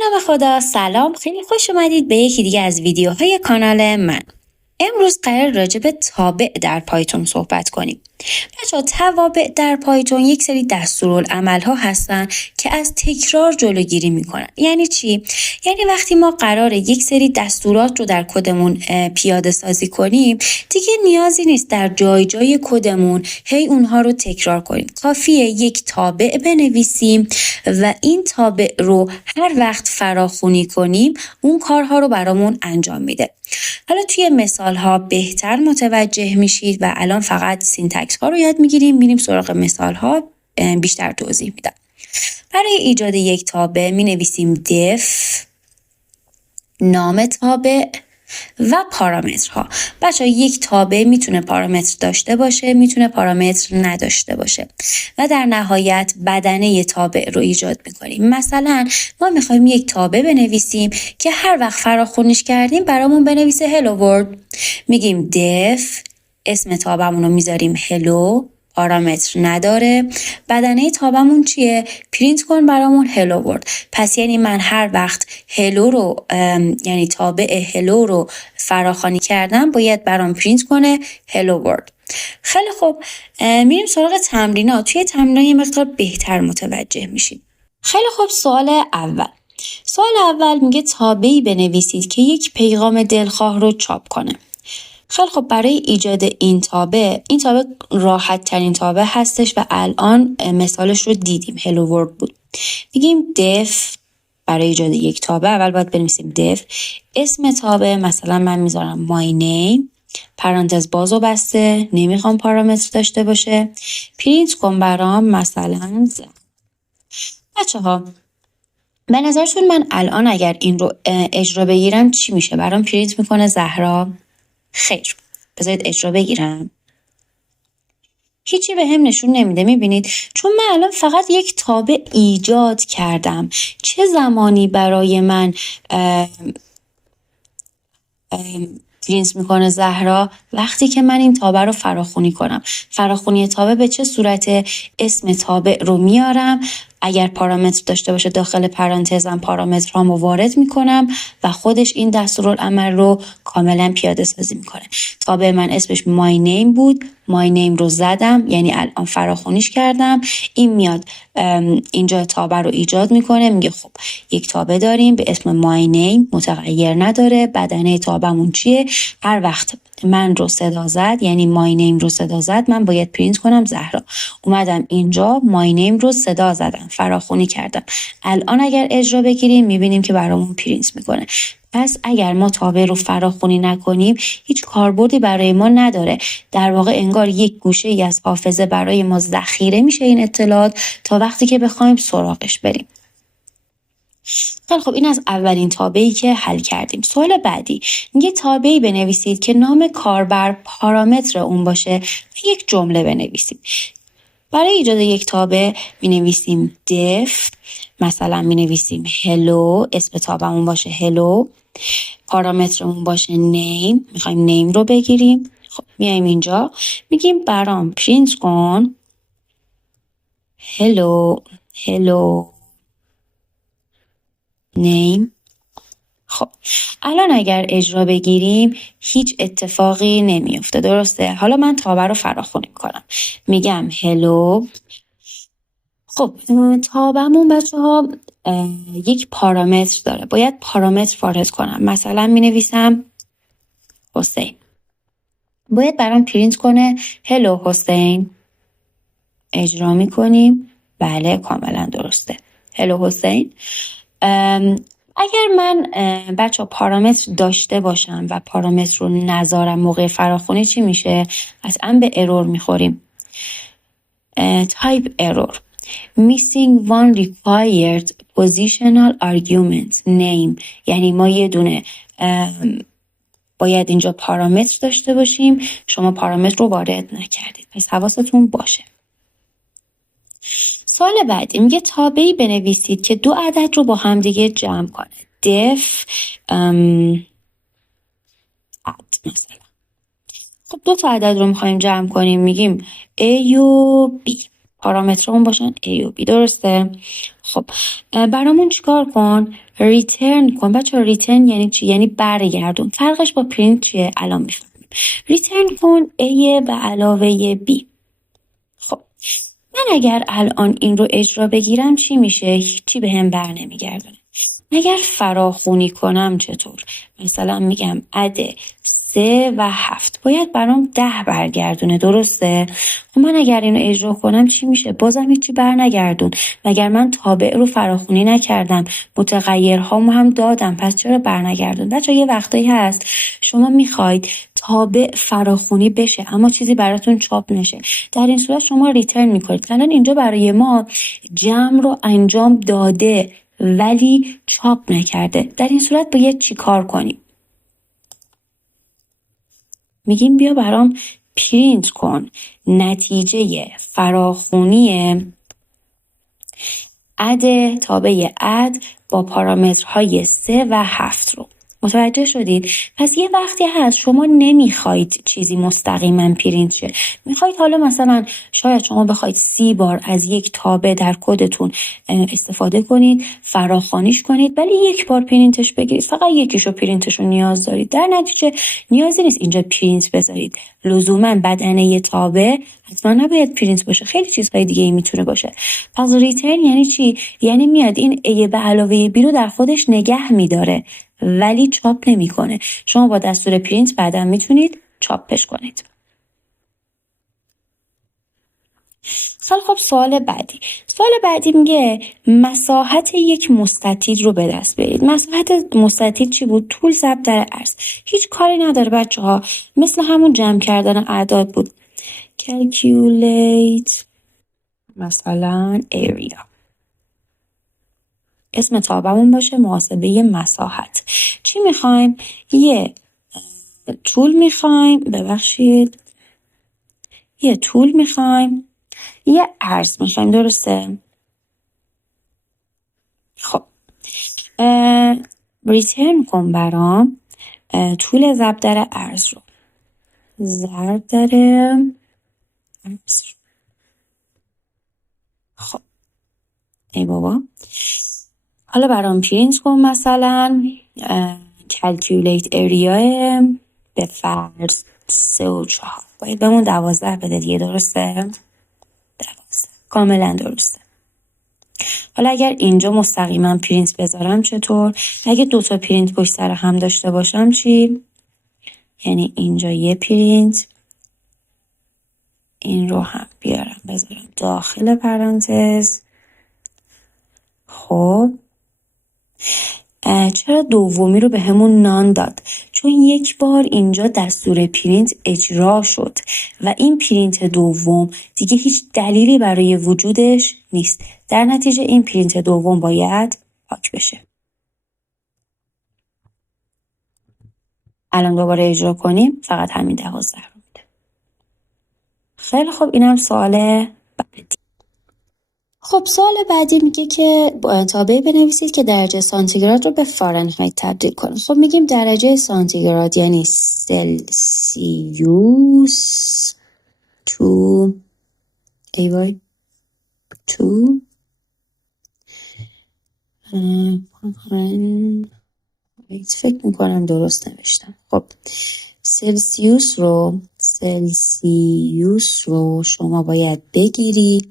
نام خدا. سلام، خیلی خوش اومدید به یکی دیگه از ویدیوهای کانال من. امروز قرار راجع به تابع در پایتون صحبت کنیم. بچه‌ها، توابع در پایتون یک سری دستورالعمل‌ها هستن که از تکرار جلوگیری میکنن. یعنی چی؟ یعنی وقتی ما قراره یک سری دستورات رو در کدمون پیاده سازی کنیم، دیگه نیازی نیست در جای جای کدمون هی اونها رو تکرار کنیم. کافیه یک تابع بنویسیم و این تابع رو هر وقت فراخوانی کنیم اون کارها رو برامون انجام میده. حالا توی مثال ها بهتر متوجه میشید و الان فقط سینتکس ها رو یاد میگیریم. میریم سراغ مثال ها، بیشتر توضیح میدم. برای ایجاد یک تابع می نویسیم def، نام تابع و پارامترها. بچه‌ها، یک تابع میتونه پارامتر داشته باشه، میتونه پارامتر نداشته باشه و در نهایت بدنه تابع رو ایجاد میکنیم. مثلا ما میخوایم یک تابع بنویسیم که هر وقت فراخوانیش کردیم برامون بنویسه hello world. میگیم def، اسم تابعمون رو میذاریم hello، پارامتر نداره، بدنه تابمون چیه؟ پرینت کن برامون hello world. پس یعنی من هر وقت hello رو یعنی تابع hello رو فراخوانی کردم باید برام پرینت کنه hello world. خیلی خوب، میریم سراغ تمرینات. توی تمرینات یه مقدار بهتر متوجه میشیم. خیلی خوب، سوال اول میگه تابعی بنویسید که یک پیغام دلخواه رو چاپ کنه. خیلی خب، برای ایجاد این تابع راحت ترین تابع هستش و الان مثالش رو دیدیم، hello world بود. میگیم def. برای ایجاد یک تابع اول باید بنویسیم def، اسم تابع مثلا من میذارم my name، پرانتز باز و بسته، نمیخوام پارامتر داشته باشه، پرینت کن برام مثلا بچه‌ها. به نظرشون من الان اگر این رو اجرا بگیرم چی میشه؟ برام پرینت میکنه زهرا؟ خیر، بذارید اجرا بگیرم. هیچی به هم نشون نمیده. میبینید؟ چون من الان فقط یک تابع ایجاد کردم. چه زمانی برای من پرینت میکنه زهرا؟ وقتی که من این تابع رو فراخوانی کنم. فراخوانی تابع به چه صورت؟ اسم تابع رو میارم، اگر پارامتر داشته باشه داخل پرانتزم پارامترهامو وارد میکنم و خودش این دستورالعمل رو کاملا پیاده سازی میکنه. تابع من اسمش my name بود، my name رو زدم، یعنی الان فراخوانیش کردم. این میاد اینجا تابع رو ایجاد میکنه، میگه خب یک تابع داریم به اسم my name، متغیر نداره، بدنه تابعمون چیه؟ هر وقت من رو صدا زد، یعنی my name رو صدا زد، من باید پرینت کنم زهرا. اومدم اینجا my name رو صدا زدم، فراخوانی کردم. الان اگر اجرا بگیریم میبینیم که برامون پرینت میکنه. پس اگر ما تابع رو فراخوانی نکنیم هیچ کاربردی برای ما نداره. در واقع انگار یک گوشه ای از حافظه برای ما ذخیره میشه این اطلاعات تا وقتی که بخوایم سراغش بریم. خیلی خب، این از اولین تابعی که حل کردیم. سوال بعدی میگه تابعی بنویسید که نام کاربر پارامتر اون باشه و یک جمله بنویسید. برای ایجاد یک تابع می نویسیم def، مثلا می نویسیم hello، اسم تابعمون باشه hello، پارامترمون باشه name، میخوایم name رو بگیریم. خب میایم اینجا میگیم برام پرینت کن hello name. خب الان اگر اجرا بگیریم هیچ اتفاقی نمیفته، درسته؟ حالا من تابع رو فراخوانی میکنم، میگم hello. خب تابعمون بچه‌ها یک پارامتر داره، باید پارامتر وارد کنم. مثلا می نویسم حسین، باید برام پرینت کنه هلو حسین. اجرا می کنیم، بله کاملا درسته، هلو حسین. اگر من بچه‌ها پارامتر داشته باشم و پارامتر رو نذارم موقع فراخوانی چی میشه؟ اصلا به ارور میخوریم. تایپ ارور. Missing one required positional argument name، یعنی ما یه دونه باید اینجا پارامتر داشته باشیم، شما پارامتر رو وارد نکردید، پس حواستون باشه. سوال بعدی میگه تابعی بنویسید که دو عدد رو با هم دیگه جمع کنه. def add مثلا. خب دو تا عدد رو میخوایم جمع کنیم، میگیم a و b، پارامترمون باشن A و B. درسته؟ خب برامون چیکار کن؟ ریترن کن. بچه ریترن یعنی چی؟ یعنی برگردون. فرقش با پرینت چیه؟ الان میفهمیم. ریترن کن A به علاوه B. خب من اگر الان این رو اجرا بگیرم چی میشه؟ هیچی به هم بر نمیگردونه. اگر فراخونی کنم چطور؟ مثلا میگم عده 3 و 7 باید برام 10 برگردونه. درسته؟ خب من اگر اینو اجرا کنم چی میشه؟ بازم هیچی بر نگردون. مگر من تابع رو فراخونی نکردم، متغیرهامو هم دادم، پس چرا بر نگردون؟ بچه یه وقتایی هست شما میخواید تابع فراخونی بشه اما چیزی براتون چاپ نشه. در این صورت شما ریترن میکنید. الان اینجا برای ما جمع رو انجام داده ولی چاپ نکرده. در این صورت باید چی کار کنیم؟ میگیم بیا برام پرینت کن نتیجه فراخونی عد تابع عد با پارامترهای 3 و 7 رو. متوجه شدید؟ پس یه وقتی هست شما نمیخواید چیزی مستقیما پرینت شه، میخواید حالا مثلا شاید شما بخواید 30 بار از یک تابع در کدتون استفاده کنید، فراخوانیش کنید، ولی یک بار پرینتش بگیرید، فقط یکیشو پرینتش رو نیاز دارید. در نتیجه نیازی نیست اینجا پرینت بذارید. لزوما بدنه تابع حتما نباید پرینت باشه، خیلی چیزهای دیگه ای میتونه باشه. پس ریترن یعنی چی؟ یعنی میاد این A به علاوه B رو در خودش نگه میداره ولی چاپ نمیکنه. شما با دستور پرینت بعدا میتونید چاپش کنید. خب سوال بعدی میگه مساحت یک مستطیل رو به دست بیارید. مساحت مستطیل چی بود؟ طول ضرب در عرض. هیچ کاری نداره بچه ها، مثل همون جمع کردن اعداد بود. calculate مثلا area، اسم تابعمون باشه محاسبه مساحت. چی میخوایم؟ یه طول میخوایم، یه عرض میخوایم. درسته؟ خب ریترن کن برام طول ضرب در عرض رو. ضرب در عرض. خب ای بابا، حالا برام پرینت کن مثلا calculate area به فرض 3 و 4. باید بهمون 12 بده دیگه. درسته؟ 12 کاملا درسته. حالا اگر اینجا مستقیما پرینت بذارم چطور؟ اگه 2 تا پرینت پشت سر هم داشته باشم چی؟ یعنی اینجا یه پرینت، این رو هم بیارم بذارم داخل پرانتز. خب چرا دومی رو به همون نان داد؟ چون یک بار اینجا دستور پرینت اجرا شد و این پرینت دوم دیگه هیچ دلیلی برای وجودش نیست. در نتیجه این پرینت دوم باید پاک بشه. الان دوباره اجرا کنیم، فقط همین 12 رو میده. خیلی خب، اینم سوال بعدی. خب سوال بعدی میگه که تابعی بنویسید که درجه سانتیگراد رو به فارنهایت تبدیل کنید. خب میگیم درجه سانتیگراد یعنی سلسیوس تو فکر میکنم درست نوشتم. خب سلسیوس رو شما باید بگیری،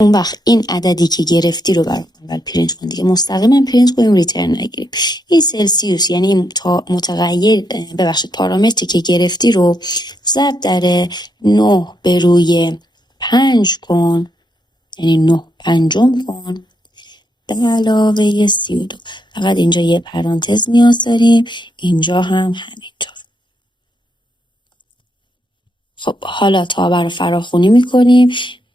اون وقت این عددی که گرفتی رو برای اول پرینت کن دیگه. مستقیما پرینت کنیم، ریترن نگیریم. این سلسیوس یعنی این متغیر پارامتری که گرفتی رو ضرب در 9 به روی 5 کن، یعنی 9 پنجم کن به علاوه 32. فقط اینجا یه پرانتز نیاز داریم، اینجا هم همینطور. خب حالا تابع رو فراخونی میکنیم،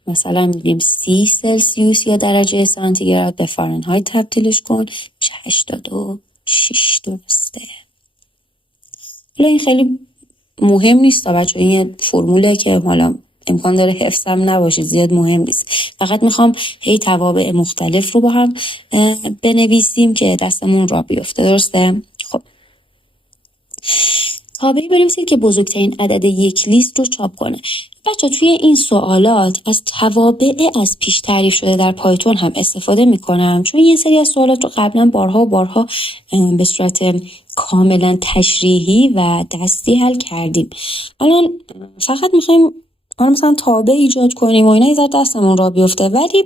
مثلا میگیم 30 سلسیوس یا درجه سانتیگراد به فارنهایت تبدیلش کن، میشه 86. درسته؟ حالا این خیلی مهم نیست بچه، این یه فرموله که حالا امکان داره حفظم نباشه، زیاد مهم نیست. فقط میخوام هی توابع مختلف رو با هم بنویسیم که دستمون را بیفته. درسته؟ خب تابعی بنویسید که بزرگترین عدد یک لیست رو چاپ کنه. بچه توی این سوالات از توابع از پیش تعریف شده در پایتون هم استفاده میکنم، چون یه سری از سوالات رو قبلا بارها و بارها به صورت کاملا تشریحی و دستی حل کردیم. الان فقط میخوایم مثلا تابع ایجاد کنیم و اینا یه ذره دستمون را بیفته، ولی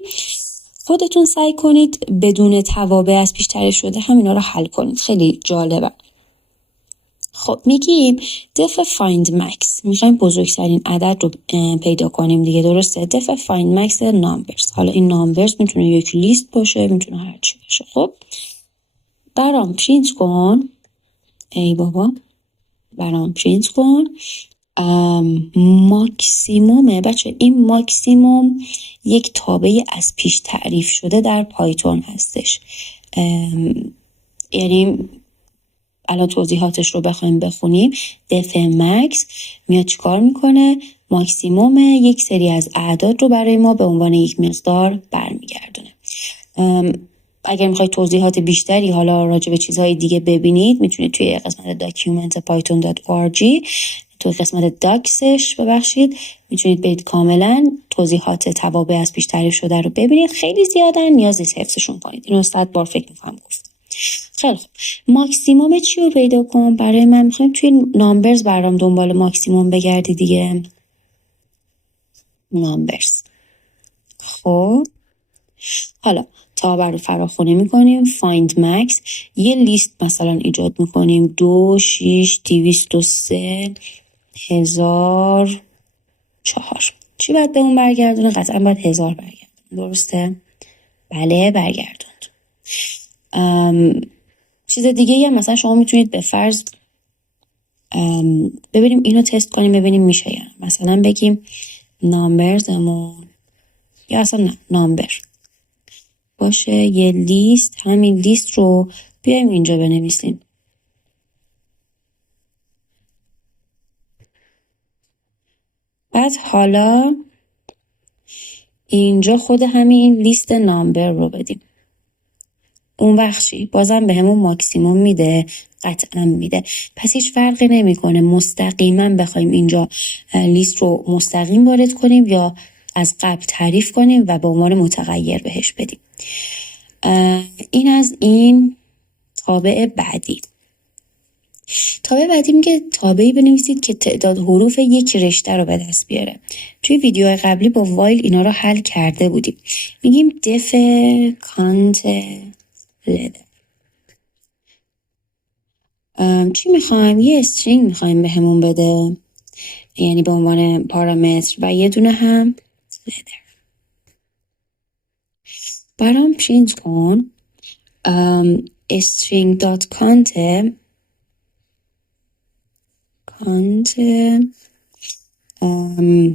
خودتون سعی کنید بدون توابع از پیش تعریف شده همینا رو حل کنید. خیلی جالبه. خب میگیم def find max، میخوایم بزرگترین عدد رو پیدا کنیم دیگه، درسته؟ def find max numbers. حالا این numbers میتونه یک لیست باشه، میتونه هر چی باشه. خب برام پرینت کن. ای بابا، برام پرینت کن. ماکسیمومه بچه. این ماکسیموم یک تابع از پیش تعریف شده در پایتون هستش. یعنی الان توضیحاتش رو بخوایم بخونیم، def max میاد چیکار میکنه؟ ماکسیموم یک سری از اعداد رو برای ما به عنوان یک مقدار برمیگردونه. اگر میخواید توضیحات بیشتری حالا راجع به چیزهای دیگه ببینید، میتونید توی قسمت document.python.org توی قسمت داکسش میتونید برید کاملا توضیحات توابع از پیش تعریف شده رو ببینید. خیلی زیادن، نیاز نیست حفظشون کنید. اینو 100 بار فکر میکنم گفتم. خیلی خوب، ماکسیموم چی رو پیدا کنم؟ برای من میخوایم توی نامبرز برام دنبال ماکسیموم بگردی دیگه. نامبرز. خب حالا تابع رو فراخوانی میکنیم. find max، یه لیست مثلا ایجاد میکنیم 2 6 203 1004. چی باید به اون برگردونه؟ قطعا باید 1000 برگردونه، درسته؟ بله برگردوند. چیز دیگه هم مثلا شما میتونید به فرض ببینیم اینو تست کنیم ببینیم میشه یا مثلا بگیم نامبرزمون، یا اصلا نه نامبر باشه یه لیست، همین لیست رو بیایم اینجا بنویسیم. بعد حالا اینجا خود همین لیست نامبر رو بدیم. اون وقت چی؟ بازم به همون ماکسیموم میده؟ قطعا میده. پس هیچ فرقی نمیکنه مستقیما بخوایم اینجا لیست رو مستقیم وارد کنیم یا از قبل تعریف کنیم و به عنوان متغیر بهش بدیم. این از این. تابع بعدی. تابع بعدی میگه تابعی بنویسید که تعداد حروف یک رشته رو به دست بیاره. توی ویدیوهای قبلی با وایل اینا رو حل کرده بودیم. میگیم def count letter. چی میخوایم؟ یه استرینگ میخوایم به همون بده، یعنی به عنوان پارامتر، و یه دونه هم letter. برام پرینت کن string.count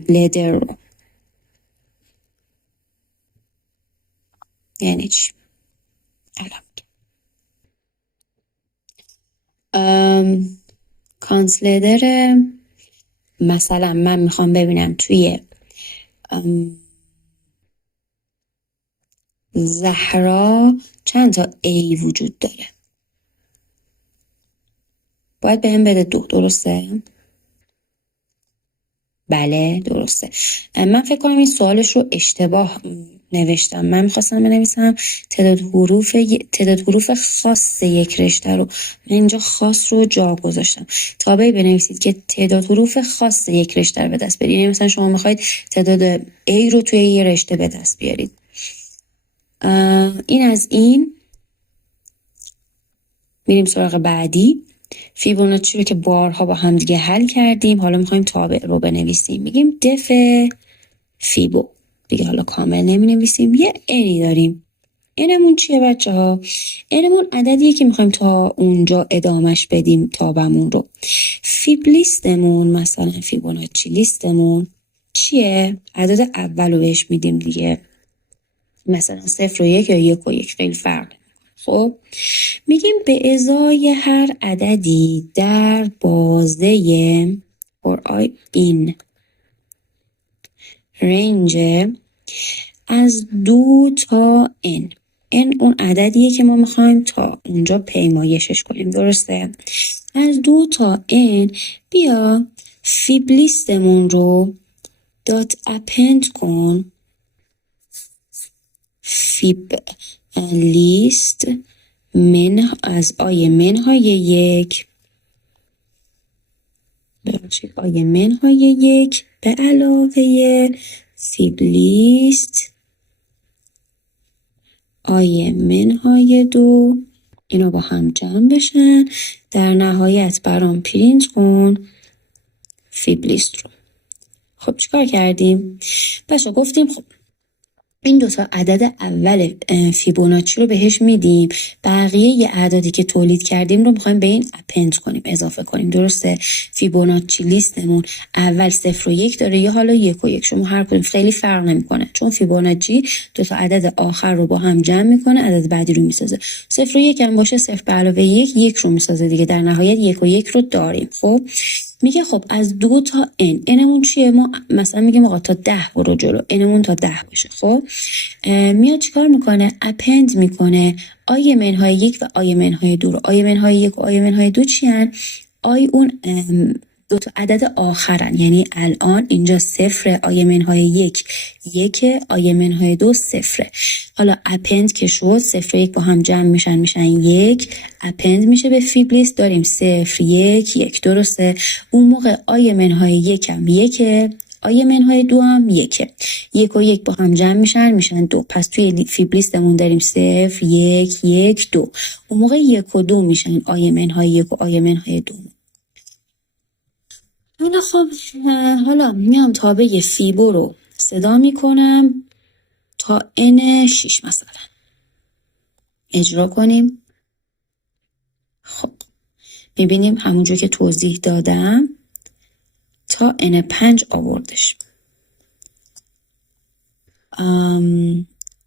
letter رو. یعنی چی؟ کانت لدر مثلا من میخوام ببینم توی زهرا چند تا A وجود داره. باید بهم بده 2، درسته؟ بله درسته. من فکر کنم این سوالش رو اشتباه نوشتم. من میخواستم بنویسم تعداد حروف خاص یک رشته رو. من اینجا خاص رو جا گذاشتم. تابعی بنویسید که تعداد حروف خاص یک رشته رو به دست بیارید. یعنی مثلا شما میخواید تعداد A رو توی یه رشته به دست بیارید. این از این. میریم سراغ بعدی. فیبوناچی رو که بارها با هم دیگه حل کردیم. حالا میخوایم تابع رو بنویسیم. میگیم def فیبو. دیگه حالا کامل نمی نویسیم. یه انی داریم. انمون چیه بچه ها؟ انمون عددیه که میخوایم تا اونجا ادامش بدیم تابمون رو. فیب لیستمون مثلا فیبوناچی لیستمون چیه؟ عدد اول رو بهش میدیم دیگه. مثلا 0 و 1 یا 1 و 1. خیلی فرق. خب میگیم به ازای هر عددی در بازه or in range از 2 تا n. n اون عددیه که ما میخوایم تا اونجا پیمایشش کنیم، درسته؟ از 2 تا n بیا فیب لیستمون رو دات اپند کن. فیب لیست از آی منهای 1 آی منهای 1 به علاوه فیب لیست آی منهای 2 اینا با هم جمع بشن. در نهایت برام پرینت کن فیب لیست رو. خب چیکار کردیم؟ بچه گفتیم خب این دوتا عدد اول فیبوناچی رو بهش میدیم، بقیه یه اعدادی که تولید کردیم رو میخوایم به این اپند کنیم، اضافه کنیم، درسته؟ فیبوناچی لیستمون اول 0 و 1 داره یا حالا 1 و 1، شما هر کدوم خیلی فرق نمیکنه، چون فیبوناچی دوتا عدد آخر رو با هم جمع میکنه، عدد بعدی رو میسازه. 0 و 1 هم باشه 0 به علاوه 1 1 رو میسازه دیگه، در نهایت 1 و 1 رو داریم. خب میگه خب از 2 تا n نمون چیه؟ ما مثلا میگیم آقا تا 10 برو جلو، nمون تا 10 باشه. خب میاد چیکار میکنه؟ اپند میکنه آی منهای 1 و آی منهای 2 رو. آی منهای 1 و آی منهای 2 چی هن؟ آی اون دو تا عدد آخرن، یعنی الان اینجا 0 آی منهای 1 1 آی منهای 2 0. حالا اپند که شد 0 و 1 با هم جمع میشن 1 اپند میشه به فیب لیست، داریم 0 1 1، درسته؟ اون موقع آی منهای 1 هم 1 آی منهای 2 هم 1 1 و 1 با هم جمع میشن 2. پس توی فیب لیستمون داریم 0 1 1 2. اون موقع 1 و 2 میشن آی منهای 1 و آی منهای 2. خب حالا میام تابع فیبو رو صدا میکنم تا n 6 مثلا اجرا کنیم. خب میبینیم همونجور که توضیح دادم تا n 5 آوردش.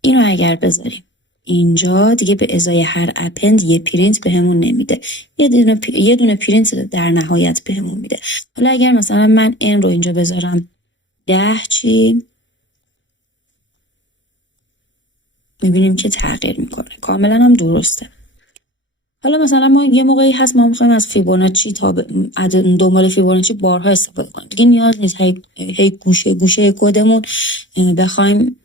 اینو اگر بذاریم اینجا دیگه به ازای هر اپند یه پرینت بهمون نمیده، یه دونه پرینت در نهایت بهمون میده. حالا اگر مثلا من n رو اینجا بذارم 10 چی؟ میبینیم که تغییر میکنه، کاملا هم درسته. حالا مثلا ما یه موقعی هست ما میخوایم از فیبوناچی تا دنبال فیبوناچی بارها استفاده کنیم، دیگه نیاز نیست هی گوشه کدمون بخوایم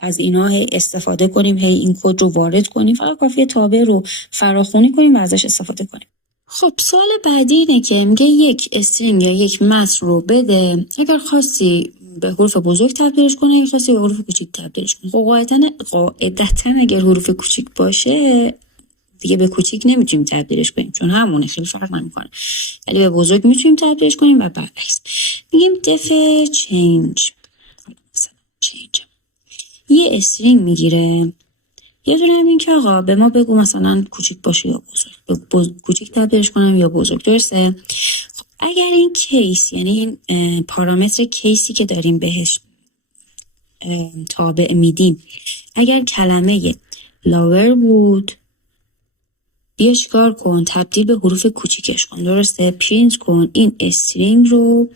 از اینا هی استفاده کنیم، هی این کد رو وارد کنیم، فقط کافیه تابع رو فراخوانی کنیم و ازش استفاده کنیم. خب سوال بعدی اینه که میگه یک استرینگ یا یک متن رو بده، اگر خواستی به حروف بزرگ تبدیلش کنه، اگر خواستی به حروف کوچیک تبدیلش کنه. قاعدتاً اگر حروف کوچیک باشه دیگه به کوچیک نمیتونیم تبدیلش کنیم، چون همونه خیلی فرق نمیکنه، ولی به بزرگ میتونیم تبدیلش کنیم و برعکس. میگیم دف چینج، یه استرینگ میگیره، یه دونه هم این که آقا به ما بگو مثلا کوچیک باشه یا بزرگ، کوچیک تبدیلش کنم یا بزرگ، درسته؟ خب اگر این کیس، یعنی این پارامتر کیسی که داریم بهش تابع میدیم، اگر کلمه لاور بود، بیا چیکار کن؟ تبدیل به حروف کوچیکش کن، درسته؟ پرینت کن این استرینگ رو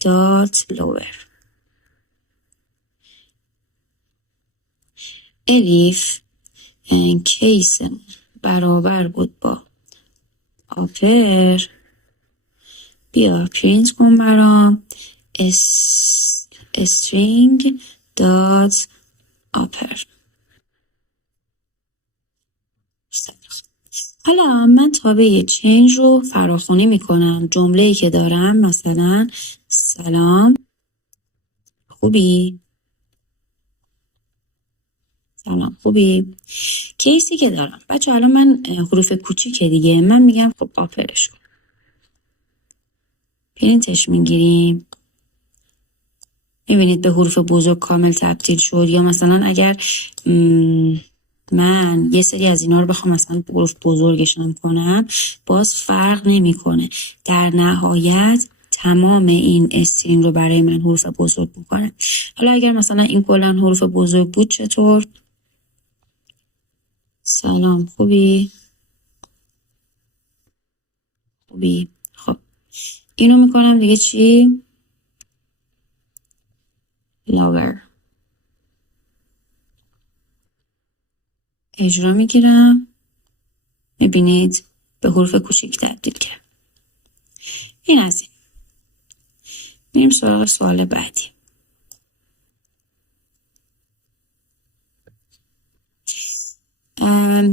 دات لاور. الیف کیس برابر بود با آپر، بیا پرینت کن برام استرینگ دات آپر. حالا من تابع چینج رو فراخوانی میکنم، جمله‌ای که دارم مثلا سلام خوبی؟ سلام خوبی؟ کیسی که دارم بچه، الان من حروف کوچیکه دیگه، من میگم خب آپرش کن، پرینتش میگیریم، میبینید به حروف بزرگ کامل تبدیل شد. یا مثلا اگر من یه سری از اینا رو بخوام مثلا حروف بزرگشم کنم، باز فرق نمیکنه، در نهایت تمام این استرینگ رو برای من حروف بزرگ میکنه. حالا اگر مثلا این کلا حروف بزرگ بود چطور؟ سلام خوبی؟ خوبی؟ خب اینو میکنم دیگه چی؟ لاور. اجرا میگیرم، میبینید به حروف کوچیک تبدیل کرد. این از این. میریم سراغ سوال بعدی.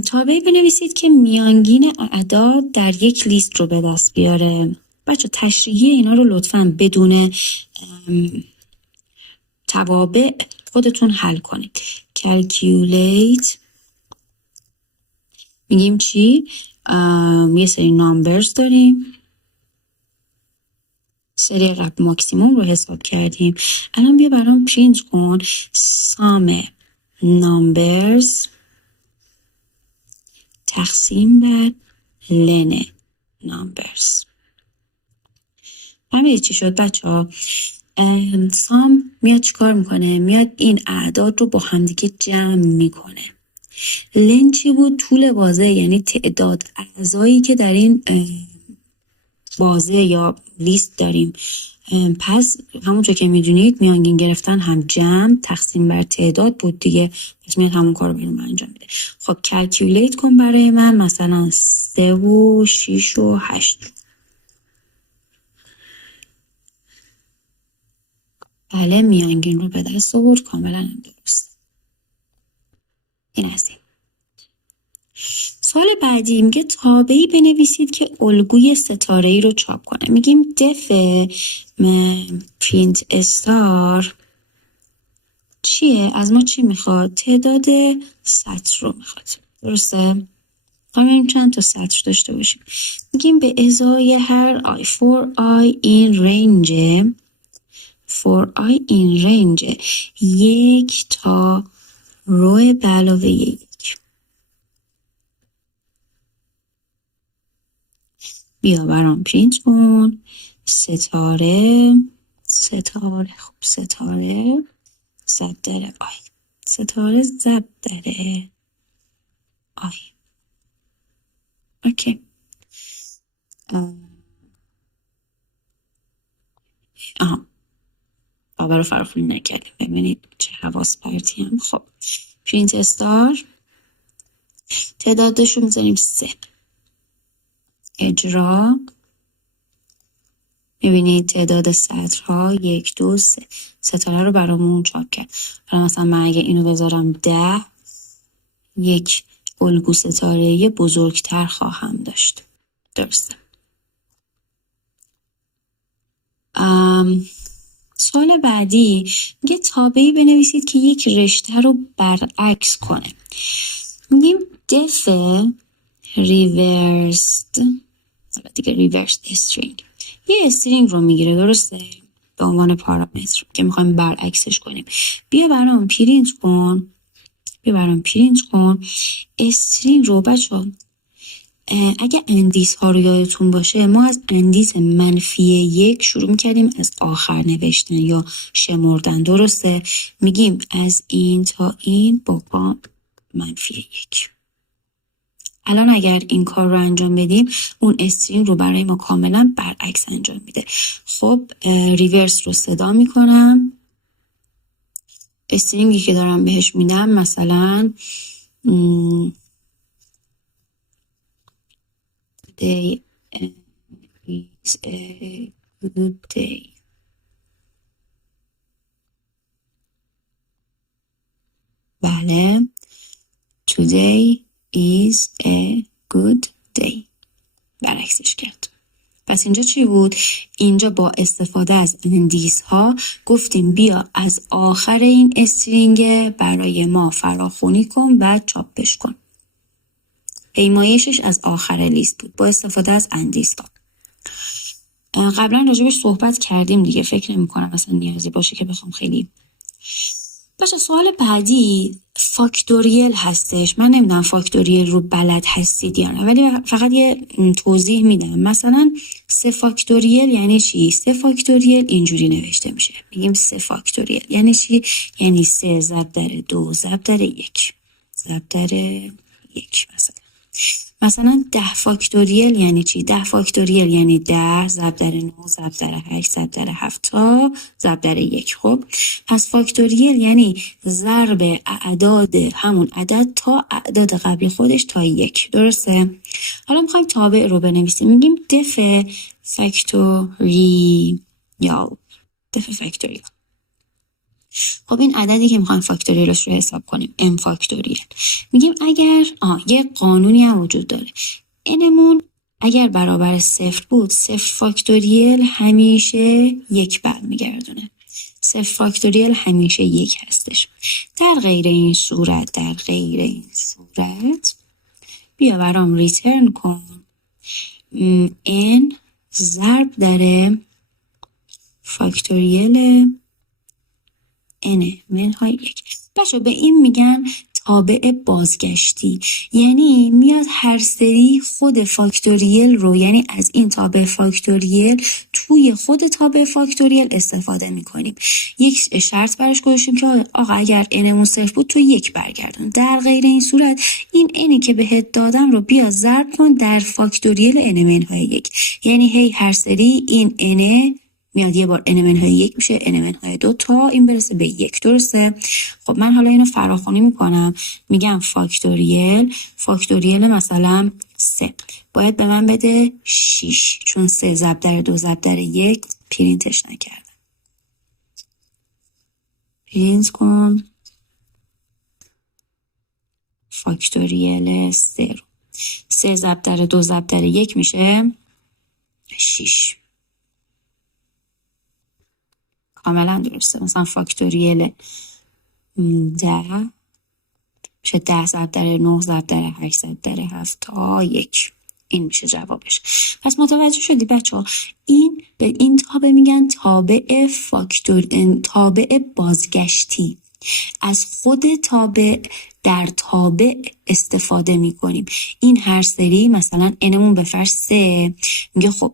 تابعی بنویسید که میانگین اعداد در یک لیست رو به دست بیاره. بچه تشریحی اینا رو لطفاً بدون توابع خودتون حل کنید. calculate میگیم چی؟ یه سری نامبرز داریم، سری قبل ماکسیموم رو حساب کردیم. الان بیا برام پرینت کن سام نامبرز تقسیم بر لن نامبرز. همین چی شد بچه ها؟ سام میاد چیکار میکنه؟ میاد این اعداد رو با همدیگه جمع میکنه. لن چی بود؟ طول بازه، یعنی تعداد اعضایی که در این بازه یا لیست داریم. پس همونطور که میدونید میانگین گرفتن هم جمع تقسیم بر تعداد بود دیگه. پس میاد همون کار رو بریم انجام میده. خب کلکیولیت کن برای من مثلا 3 و 6 و 8. بله میانگین رو به دست آورد، کاملا هم درست. این از این. سوال بعدی میگه تابعی بنویسید که الگوی ستاره‌ای رو چاپ کنه. میگیم دف پرینت استار چیه؟ از ما چی میخواد؟ تعداد سطر رو میخواد. درسته؟ همین چند تا سطر داشته باشیم. میگیم به ازای هر آی for I in range یک تا رو به علاوه یک. بیا برام پرینت کن ستاره خب ستاره ضرب در آی، ستاره ضرب در آی. اوکی. بابا رو فراخونی نکردیم، ببینید چه حواس پرتی هم. خب پرینت استار تعدادش رو میذاریم 3. اجرا میبینید تعداد سطرها 1 2 3. ستاره رو برامون چاپ کرد. حالا مثلا من اگه اینو بذارم 10 یک الگو ستاره بزرگتر خواهم داشت. درسته. سوال بعدی میگه تابعی بنویسید که یک رشته رو برعکس کنه. میگیم دف ریورسد، حالا دیگه ریورسد استرینگ، یه استرینگ رو میگیره. درسته؟ به عنوان پارامتر که میخوایم برعکسش کنیم. بیا برام پرینت کن استرینگ رو. بچه اگه اندیس ها رو یادتون باشه ما از اندیس -1 شروع میکردیم از آخر نوشتن یا شمردن. درسته؟ میگیم از این تا این با -1. الان اگر این کار رو انجام بدیم اون استرینگ رو برای ما کاملا برعکس انجام میده. خب ریورس رو صدا میکنم. استرینگی که دارم بهش میدم مثلا Today is a good day. بله. Today is a good day. برعکسش کرد. پس اینجا چی بود؟ اینجا با استفاده از اندیس ها گفتیم بیا از آخر این استرینگ برای ما فراخونی کن و چاپش کن. پیمایشش از آخر لیست بود با استفاده از اندیس ها. قبلا راجبش صحبت کردیم دیگه، فکر نمی کنم مثلا نیازی باشه که بخوام خیلی. باشه سوال بعدی فاکتوریل هستش. من نمیدونم فاکتوریل رو بلد هستید یا نه، ولی فقط یه توضیح میدم. مثلا 3 فاکتوریل یعنی چی؟ 3 فاکتوریل اینجوری نوشته میشه. میگیم 3 فاکتوریل یعنی چی؟ یعنی 3 ضرب در 2 ضرب در 1 ضرب در 1 مثلا. مثلا 10 فاکتوریل یعنی چی؟ 10 فاکتوریل یعنی 10 ضرب در 9 ضرب در 8 ضرب در 7 تا ضرب در 1. خب پس فاکتوریل یعنی ضرب اعداد همون عدد تا اعداد قبلی خودش تا 1. درسته؟ حالا میخوایم تابع رو بنویسیم. میگیم دف فاکتوریال. دف فاکتوریال. خب این عددی که میخوایم فاکتوریالش رو حساب کنیم m فاکتوریال. میگیم اگر یه قانونی هم وجود داره. nمون اگر برابر 0 بود 0 فاکتوریال همیشه 1 برمیگردونه. 0 فاکتوریال همیشه 1 هستش. در غیر این صورت بیا برام ریترن کن n ضرب در فاکتوریال n منهای 1. بچه به این میگن تابع بازگشتی، یعنی میاد هر سری خود فاکتوریل رو، یعنی از این تابع فاکتوریل توی خود تابع فاکتوریل استفاده میکنیم. یک شرط براش گذاشتیم که آقا اگر nمون 0 بود تو 1 برگردون. در غیر این صورت این nی که بهت دادم رو بیا ضرب کن در فاکتوریل n منهای 1، یعنی هی هر سری این n میاد یه بار n منهای 1 میشه n منهای 2 تا این برسه به 1. درسته؟ خب من حالا اینو فراخوانی میکنم، میگم فاکتوریل مثلا 3 باید به من بده 6، چون 3 ضرب در 2 ضرب در 1 پرینتش نکردم. پرینت کن فاکتوریل 3 رو. 3 ضرب در 2 ضرب در 1 میشه 6. کاملا درسته. مثلا فاکتوریل 10 میشه 10 ضرب در 9 ضرب در 8 ضرب در 7 تا 1. این میشه جوابش. پس متوجه شدی بچه ها؟ این به این تابع میگن تابع بازگشتی. از خود تابع در تابع استفاده میکنیم. این هر سری مثلا nمون به فرض 3 میگه خب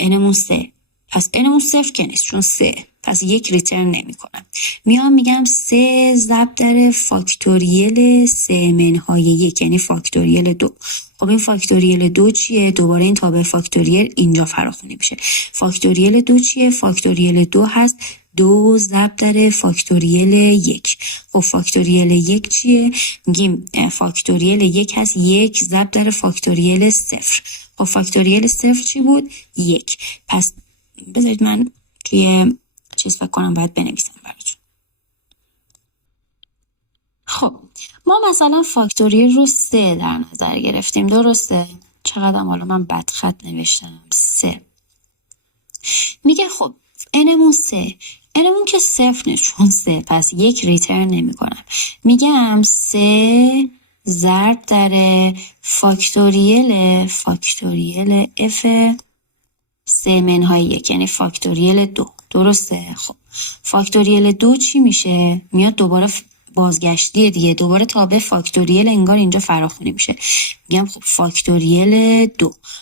nمون 3 پس nمون 0 که نیست چون 3 پس 1 ریترن نمی کنم. میام میگم 3 ضرب در فاکتوریل 3 منهای 1 یعنی فاکتوریل 2. خب این فاکتوریل 2 چیه؟ دوباره این تابع فاکتوریل اینجا فراخوانی میشه. فاکتوریل 2 چیه؟ فاکتوریل 2 هست 2 ضرب در فاکتوریل 1. خب فاکتوریل 1 چیه؟ میگیم فاکتوریل 1 هست 1 ضرب در فاکتوریل 0. خب فاکتوریل 0 چی بود؟ 1. پس بذارید من توی چیز فکر کنم باید بنویسم براتون. خب ما مثلا فاکتوریل رو 3 در نظر گرفتیم. درسته؟ چقدرم حالا من بدخط نوشتم 3. میگه خب nمون 3 nمون که 0 نیست چون 3 پس 1 ریترن نمی کنم. میگم 3 ضرب در فاکتوریل f 3 منهای 1 یعنی فاکتوریل 2. درسته؟ خب فاکتوریل 2 چی میشه؟ میاد دوباره بازگشتیه دیگه، دوباره تابع فاکتوریل انگار اینجا فراخوانی میشه. میگم خب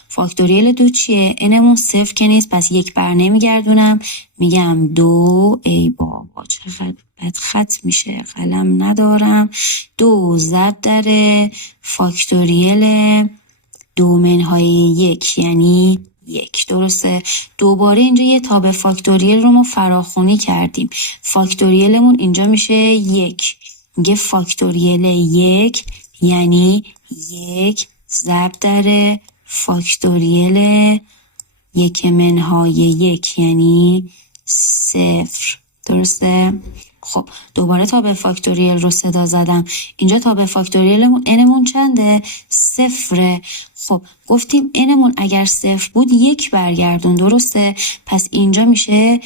فاکتوریل 2 چیه؟ nمون 0 که نیست پس 1 بر نمیگردونم. میگم 2 ای بابا چقدر بد خط میشه قلم ندارم. 2 ضرب در فاکتوریل 2 منهای 1 یعنی 1. درسته؟ دوباره اینجا یه تابع فاکتوریل رو ما فراخوانی کردیم. فاکتوریلمون اینجا میشه 1. میگه فاکتوریل 1 یعنی 1 ضرب در فاکتوریل 1 منهای 1 یعنی 0. درسته؟ خب دوباره تابع فاکتوریل رو صدا زدم. اینجا تابع فاکتوریلمون nمون چنده؟ 0. خب گفتیم nمون اگر 0 بود 1 برگردون. درسته؟ پس اینجا میشه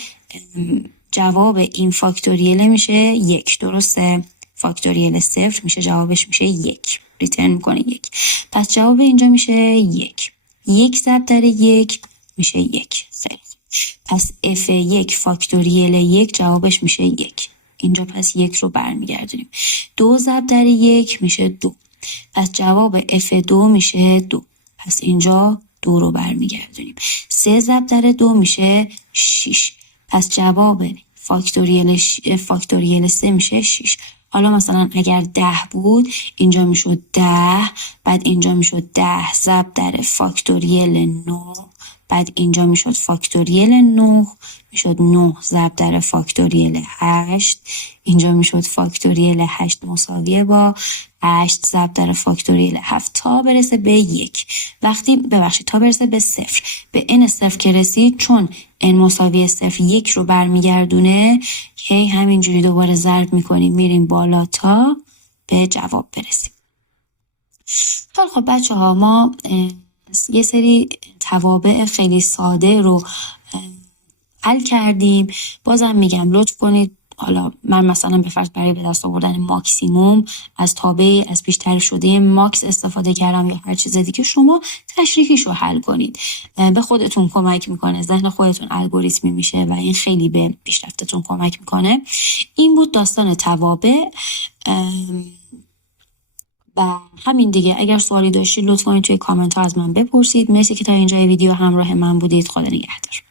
جواب این فاکتوریل میشه 1. درسته؟ فاکتوریل 0 میشه جوابش میشه 1. ریترن میکنه 1. پس جواب اینجا میشه 1. 1 ضرب در 1 میشه 1. پس f1 فاکتوریل 1 جوابش میشه 1. اینجا پس 1 رو برمیگردونیم. 2 ضرب در 1 میشه 2. پس جواب f2 میشه 2. پس اینجا 2 رو برمیگردونیم. 3 ضرب در 2 میشه 6. پس جواب فاکتوریل 3 میشه 6. حالا مثلا اگر 10 بود اینجا میشد 10، بعد اینجا میشد 10 ضرب در فاکتوریل 9، بعد اینجا میشد فاکتوریل 9 میشد 9 ضرب در فاکتوریل 8، اینجا میشد فاکتوریل 8 مساویه با 8 ضرب در فاکتوریل 7 تا برسه به 1. تا برسه به 0. به n 0 که رسید، چون n مساوی 0 1 رو برمیگردونه، هی همینجوری دوباره ضرب میکنیم میریم بالا تا به جواب برسیم. خب بچه ها، ما یه سری توابع خیلی ساده رو حل کردیم. بازم میگم لطف کنید، حالا من مثلا به فرض برای به دست آوردن ماکسیموم از تابع از پیش تعریف شده ماکس استفاده کردم یا هر چیز دیگه، شما تشریحیش رو حل کنید. به خودتون کمک میکنه، ذهن خودتون الگوریتمی میشه و این خیلی به پیشرفتتون کمک میکنه. این بود داستان توابع و همین دیگه. اگر سوالی داشتید لطف کنید توی کامنت ها از من بپرسید. مرسی که تا اینجای ویدیو همراه من بودید. خدا نگهدار.